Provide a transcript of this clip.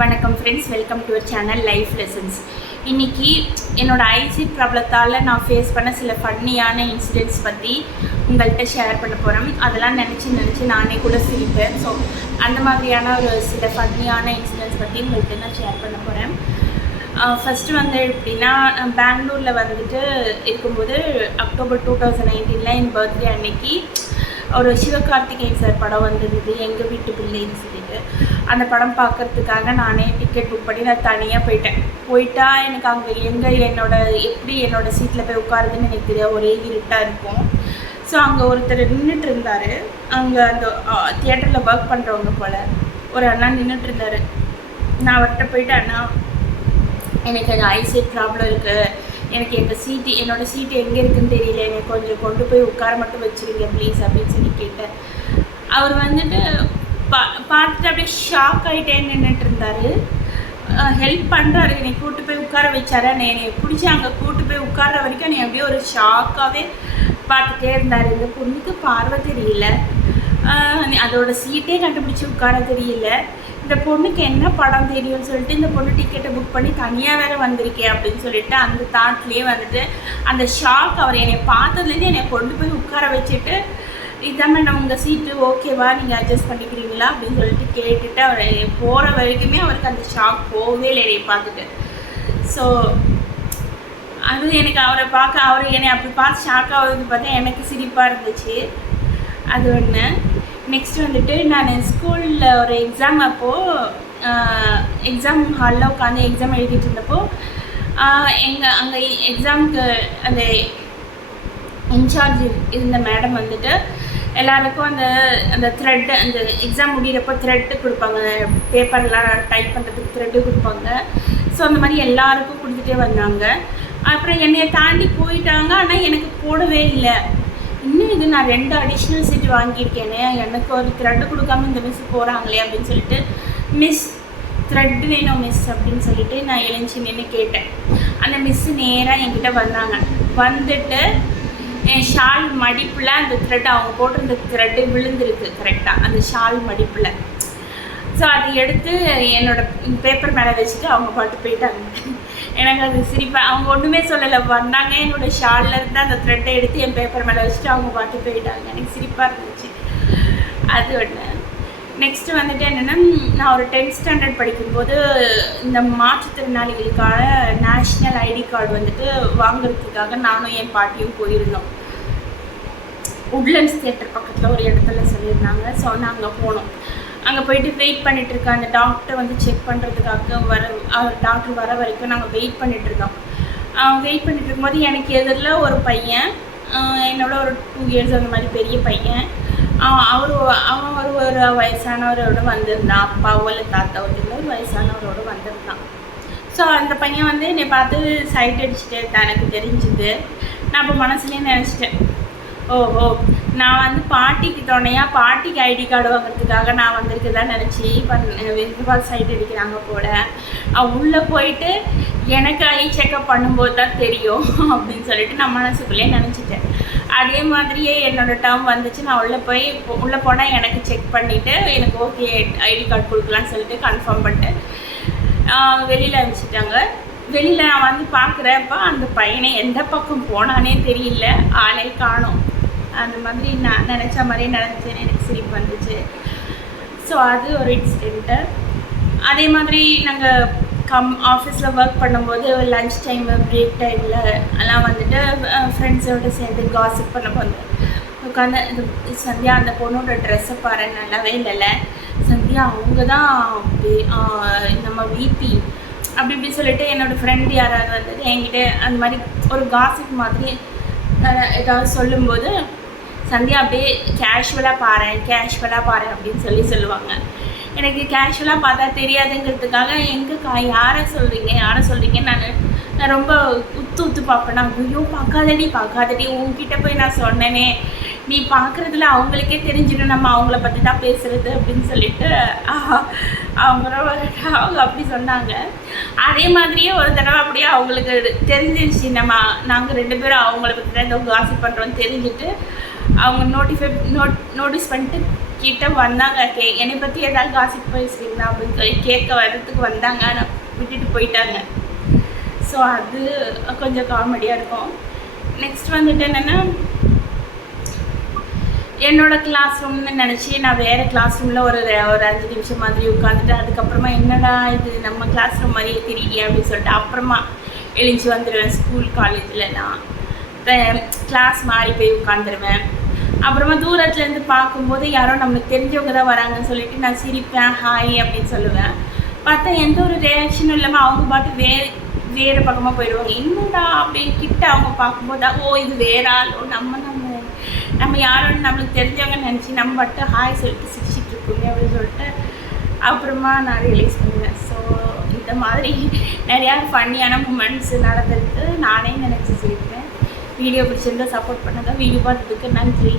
வணக்கம் friends welcome to channel life lessons இன்றைக்கி என்னோடய ஐசி ப்ராப்ளத்தால் நான் ஃபேஸ் பண்ண சில ஃபன்னியான இன்சிடென்ட்ஸ் பற்றி உங்கள்கிட்ட ஷேர் பண்ண போகிறேன் அதெல்லாம் நினச்சி நினச்சி நானே கூட சிரிப்பேன். ஸோ அந்த மாதிரியான ஒரு சில ஃபன்னியான இன்சிடென்ட்ஸ் பற்றி உங்கள்கிட்ட நான் ஷேர் பண்ண போகிறேன் ஃபஸ்ட்டு வந்து எப்படின்னா பெங்களூரில் வந்துட்டு இருக்கும்போது அக்டோபர் டூ தௌசண்ட் நைன்டீனில் என் பர்த்டே அன்னைக்கு ஒரு சிவகார்த்திகேயன் சார் படம் வந்திருந்தது எங்கள் வீட்டு பிள்ளைன்னு சொல்லிட்டு. அந்த படம் பார்க்கறதுக்காக நானே டிக்கெட் புக் பண்ணி நான் தனியாக போயிட்டேன். போயிட்டா எனக்கு அங்கே எங்கே என்னோட எப்படி என்னோட சீட்டில் போய் உட்காருதுன்னு எனக்கு தெரியாது. ஒரே இருட்டாக இருக்கும். ஸோ அங்கே ஒருத்தர் நின்றுட்டு இருந்தார். அங்கே அந்த தியேட்டரில் ஒர்க் பண்ணுறவங்க போல். ஒரு அண்ணா நின்றுட்டு இருந்தார். நான் அவர்கிட்ட போயிட்டு அண்ணா எனக்கு அந்த ஐசைட் ப்ராப்ளம் இருக்குது எனக்கு எங்கள் சீட்டு என்னோடய சீட்டு எங்கே இருக்குன்னு தெரியல. எனக்கு கொஞ்சம் கொண்டு போய் உட்கார மட்டும் வச்சுருங்க ப்ளீஸ் அப்படின்னு சொல்லி கேட்டேன். அவர் வந்துட்டு பா பார்த்துட்டு அப்படியே ஷாக் ஆகிட்டேன்னு நின்றுட்டு இருந்தார். ஹெல்ப் பண்ணுறாரு என்னை கூட்டு போய் உட்கார வச்சாரு. நான் என்னை பிடிச்சி அங்கே கூட்டு போய் உட்கார்ற வரைக்கும் என்னை அப்படியே ஒரு ஷாக்காகவே பார்த்துட்டே இருந்தார். இந்த பொண்ணுக்கு பார்வை தெரியல. அதோட சீட்டே கண்டுபிடிச்சி உட்கார தெரியல. இந்த பொண்ணுக்கு என்ன படம் தெரியும்னு சொல்லிட்டு இந்த பொண்ணு டிக்கெட்டை புக் பண்ணி தனியாக வேற வந்திருக்கேன் அப்படின்னு சொல்லிட்டு அந்த தாட்லேயே வந்துட்டு அந்த ஷாக் அவர் என்னை பார்த்ததுலேருந்து என்னை கொண்டு போய் உட்கார வச்சுட்டு இதான் மேடம் உங்கள் சீட்டு ஓகேவா நீங்கள் அட்ஜஸ்ட் பண்ணிக்கிறீங்களா அப்படின்னு சொல்லிட்டு கேட்டுட்டு அவர் போகிற வரைக்குமே அவருக்கு அந்த ஷாக் போகவே இல்லை என்னை பார்த்துட்டு. ஸோ அது எனக்கு அவரை பார்க்க அவர் என்னை அப்படி பார்த்து ஷாக் ஆகுறது பார்த்தா எனக்கு சிரிப்பாக இருந்துச்சு. அது ஒன்று நெக்ஸ்ட் வந்துட்டு நான் ஸ்கூலில் ஒரு எக்ஸாம் அப்போது எக்ஸாம் ஹாலில் உட்காந்து எக்ஸாம் எழுதிட்டு இருந்தப்போ எங்கள் அங்கே எக்ஸாமுக்கு அந்த இன்சார்ஜ் இருந்த மேடம் வந்துட்டு எல்லாருக்கும் அந்த அந்த த்ரெட்டு அந்த எக்ஸாம் முடிகிறப்போ த்ரெட்டு கொடுப்பாங்க. பேப்பர்லாம் டைப் பண்ணுறதுக்கு த்ரெட்டு கொடுப்பாங்க. ஸோ அந்த மாதிரி எல்லாருக்கும் கொடுத்துட்டே வந்தாங்க. அப்புறம் என்னையை தாண்டி போயிட்டாங்க. ஆனால் எனக்கு போடவே இல்லை. இன்னும் இது நான் ரெண்டு அடிஷ்னல் சீட் வாங்கியிருக்கேனே. எனக்கு ஒரு த்ரெட்டு கொடுக்காம இந்த மிஸ் போகிறாங்களே அப்படின்னு சொல்லிட்டு மிஸ் த்ரெட் வேணும் மிஸ் அப்படின்னு சொல்லிட்டு நான் எழுஞ்சி நின்று கேட்டேன். அந்த மிஸ்ஸு நேராக என்கிட்ட வந்தாங்க. வந்துட்டு என் ஷால் மடிப்பில் அந்த த்ரெட் அவங்க போட்டிருந்த த்ரெட்டு விழுந்துருக்கு கரெக்டாக அந்த ஷால் மடிப்பில். ஸோ அதை எடுத்து என்னோட பேப்பர் மேலே வச்சுட்டு அவங்க பாட்டு போயிட்டாங்க. எனக்கு அது சிரிப்பாக அவங்க ஒன்றுமே சொல்லலை. வந்தாங்க என்னோட ஷாலில் இருந்து அந்த த்ரெட்டை எடுத்து என் பேப்பர் மேலே வச்சுட்டு அவங்க பார்த்து போயிட்டாங்க. எனக்கு சிரிப்பாக இருந்துச்சு. அது ஒன்று நெக்ஸ்ட்டு வந்துட்டு என்னென்னா நான் ஒரு டென்த் ஸ்டாண்டர்ட் படிக்கும்போது இந்த மாற்றுத்திறனாளிகளுக்கான நேஷ்னல் ஐடி கார்டு வந்துட்டு வாங்குறதுக்காக நானும் என் பாட்டியும் போயிருந்தோம். உட்லண்ட்ஸ் தியேட்டர் பக்கத்தில் ஒரு இடத்துல சொல்லியிருந்தாங்க. ஸோ நாங்கள் போனோம். அங்கே போயிட்டு வெயிட் பண்ணிட்டு அந்த டாக்டர் வந்து செக் பண்ணுறதுக்காக வர டாக்டர் வர வரைக்கும் நாங்கள் வெயிட் பண்ணிட்டு அவன் வெயிட் பண்ணிட்டு இருக்கும்போது எனக்கு எதிரில் ஒரு பையன் என்னோட ஒரு டூ இயர்ஸ் அந்த மாதிரி பெரிய பையன் அவன் அவர் அவன் ஒரு ஒரு வயசானவரோட வந்திருந்தான். அப்பாவோ இல்லை தாத்தாவோ தெரியல ஒரு வயசானவரோடு வந்திருந்தான். ஸோ அந்த பையன் வந்து என்னை பார்த்து சைட் அடிச்சுட்டு எனக்கு தெரிஞ்சுது. நான் அப்போ மனசுலேயே நினச்சிட்டேன். ஓஹோ. நான் வந்து பாட்டிக்கு துணையாக பாட்டிக்கு ஐடி கார்டு வாங்குறதுக்காக நான் வந்திருக்கதான் நினச்சி பண்ண சைட் அடிக்கிறாங்க போல. உள்ளே போயிட்டு எனக்கு ஐ செக்கப் பண்ணும்போது தான் தெரியும் அப்படின்னு சொல்லிட்டு நான் மனசுக்குள்ளேயே நினச்சிட்டேன். அதே மாதிரியே என்னோட டேர்ம் வந்துச்சு. நான் உள்ளே போய் உள்ளே போனால் எனக்கு செக் பண்ணிவிட்டு எனக்கு ஓகே ஐடி கார்டு கொடுக்கலான்னு சொல்லிட்டு கன்ஃபார்ம் பண்ணிட்டு வெளியில் அனுப்பிச்சிட்டாங்க. வெளியில் நான் வந்து பார்க்குறப்ப அந்த பையனை எந்த பக்கம் போனானே தெரியல. ஆளே காணும். அந்த மாதிரி நான் நினச்ச மாதிரியே நடந்துச்சுன்னு எனக்கு சிரிப்பு வந்துச்சு. ஸோ அது ஒரு இன்சிடெண்ட்டு அதே மாதிரி நாங்கள் கம் ஆஃபீஸில் ஒர்க் பண்ணும்போது லஞ்ச் டைமு பிரேக் டைமில் எல்லாம் வந்துட்டு ஃப்ரெண்ட்ஸோடு சேர்ந்து காசிப் பண்ண உட்காந்து இது சந்தியா அந்த பொண்ணோட ட்ரெஸ்ஸை பாரு நல்லாவே இல்லைல்ல. சந்தியா அவங்க தான் நம்ம விபி அப்படி இப்படி சொல்லிட்டு என்னோடய ஃப்ரெண்ட் யாராவது வந்துட்டு என்கிட்ட அந்த மாதிரி ஒரு காசிப் மாதிரி ஏதாவது சொல்லும்போது சந்தியா அப்படியே கேஷுவலாக பாரு கேஷுவலாக பாரு அப்படின்னு சொல்லி சொல்லுவாங்க. எனக்கு கேஷுவலாக பார்த்தா தெரியாதுங்கிறதுக்காக எங்கேக்கா யாரை சொல்கிறீங்க யாரை சொல்கிறீங்கன்னு நான் நான் ரொம்ப உத்து உத்து பார்ப்பேன். நான் ஐயோ பார்க்காதடி பார்க்காதடி உங்ககிட்ட போய் நான் சொன்னேனே. நீ பார்க்குறதுல அவங்களுக்கே தெரிஞ்சிடும் நம்ம அவங்கள பற்றி தான் பேசுகிறது அப்படின்னு சொல்லிட்டு அவங்க அவங்க அப்படி சொன்னாங்க. அதே மாதிரியே ஒரு தடவை அப்படியே அவங்களுக்கு தெரிஞ்சிருச்சு. நம்ம நாங்கள் ரெண்டு பேரும் அவங்கள பற்றி தான் இந்த காசி பண்ணுறோம்னு தெரிஞ்சுட்டு அவங்க நோட்டிஃபை நோட் நோட்டீஸ் பண்ணிட்டு கிட்ட வந்தாங்க. கே என்னை பற்றி ஏதாவது காசிப் பேசுறீங்களா அப்படின்னு சொல்லி கேட்க வர்றதுக்கு வந்தாங்க. ஆனால் விட்டுட்டு போயிட்டாங்க. ஸோ அது கொஞ்சம் காமெடியாக இருக்கும். நெக்ஸ்ட் வந்துட்டு என்னென்னா என்னோட கிளாஸ் ரூம்னு நினச்சி நான் வேறு கிளாஸ் ரூமில் ஒரு ஒரு அஞ்சு நிமிஷம் மாதிரி உட்காந்துட்டு அதுக்கப்புறமா என்னடா இது நம்ம கிளாஸ் ரூம் மாதிரியே தெரியலையே அப்படின்னு சொல்லிட்டு அப்புறமா எழுந்து வந்துடுவேன் ஸ்கூல் காலேஜில்லாம் கிளாஸ் மாறி போய் உட்காந்துருவேன் அப்புறமா தூரத்துலேருந்து பார்க்கும்போது யாரோ நம்மளுக்கு தெரிஞ்சவங்க தான் வராங்கன்னு சொல்லிட்டு நான் சிரிப்பேன் ஹாய் அப்படின்னு சொல்லுவேன். பார்த்தா எந்த ஒரு ரியாக்ஷனும் இல்லாமல் அவங்க பாட்டு வேறு வேறு பக்கமாக போயிடுவாங்க. என்னடா அப்படின்னு கிட்ட அவங்க பார்க்கும்போது ஓ இது வேற ஆளோ. நம்ம நம்ம நம்ம யாரோன்னு நம்மளுக்கு தெரிஞ்சவங்க நினச்சி நம்ம மட்டும் ஹாய் சொல்லிட்டு சிரிச்சிட்டு இருக்கோமே அப்படின்னு சொல்லிட்டு அப்புறமா நான் ரியலைஸ் பண்ணுவேன். ஸோ இந்த மாதிரி நிறையா ஃபன்னியான மூமெண்ட்ஸ் நடந்திருக்கு. நானே நினச்சி சிரிப்பேன். வீடியோ பிடிச்சிருந்தா சப்போர்ட் பண்ணுங்கள் வீடியோ பார்த்ததுக்கு நன்றி.